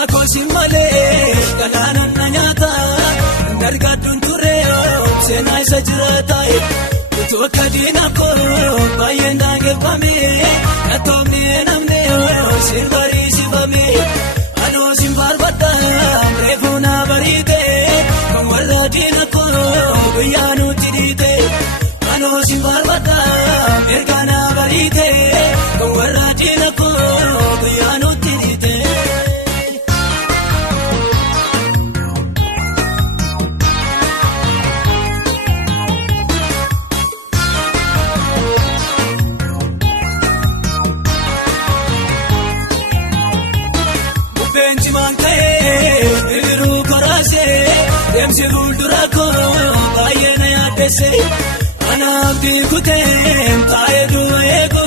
Taako simmalee galaanaan na nyaata dargaaduun turee seenaa isa jiraata. Utuu akka diinaa koo baay'een daangeffame kattoomni namni sirbarisiifame. Anoo sin faarfadha reefuu na bariite kan warra diinaa koo guyyaa nutti dhiite. Anoo sin faarfadha mirga na bariite kan warra diinaa koo guyyaa nutti dhiite. Benji mankee bidiruu koraasee deemsi fuuldura koo baay'ee na yaaddesse. Anaaf diikuteen taa'ee du'a eegu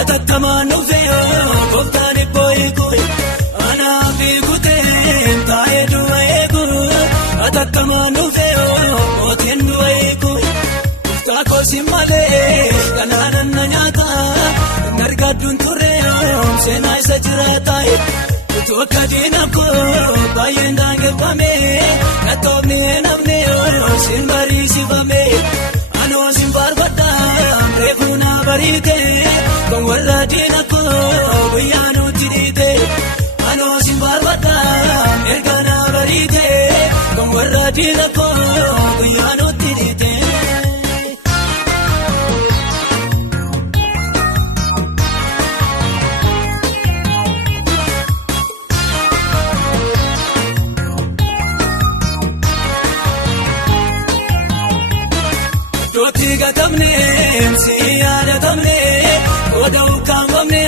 atattamaan dhufee gooftaan ibboo eegu. Anaaf diikuteen taa'ee du'a eegu atattamaan dhufee mootiin du'a eegu. Taako simmalee galaanaan na nyaata dargaaduun turee seenaa isa jiraata. Utuu akka diinaa koo baay'een daangeffame kattoomni namni sirbarisiifame. Anoo sin faarfadha reefuu na bariite kan warra diinaa koo guyyaa nutti dhiite. Anoo sin faarfadha mirga na bariite kan warra diinaa koo guyyaa nutti dhiite. Dooti gatamne si yaadatamne oda ukkaamamne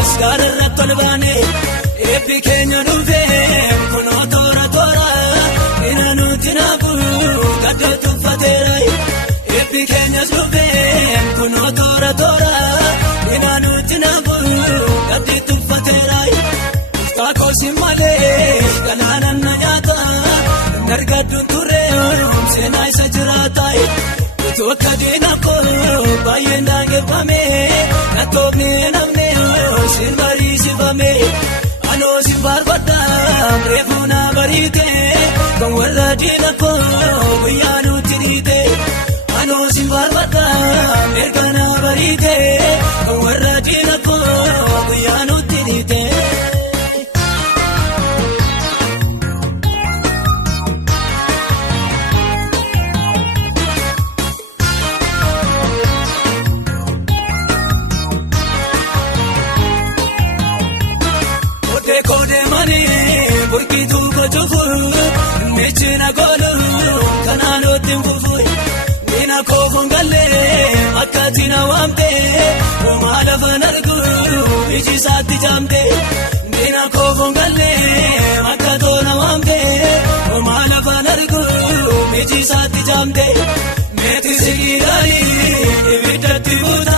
oskaara irratti ol baane. Eebbi keenya dhufee kunoo toora toora ina nuti naafu gadda tuffateera. Eebbi keenyas dhufee kunoo toora toora ina nuti naafu gaddi tuffateera. Taako simmalee galaanaan na nyaata dargaaduun turee seenaa isa jiraata. Utuu akka diinaa koo baay'een daangeffame kattoomni namni sirbarisiifame. Anoo sin faarfadha reefuu na bariite kan warra diinaa koo guyyaa nutti dhiite. Anoo sin faarfadha mirga na bariite kan warra diinaa koo guyyaa nutti dhiite. Koodee manii burkituu kochuufu michina goolu kanaan otiin fufu. Diina koofuun gallee akkati na waamte uumaa lafaan argu iji isaatti jaamte. Diina koofuun gallee akkatoo na waamte uumaa lafaan argu iji isaatti jaamte. Meetii sigiidhaanii ibiddatti buuta.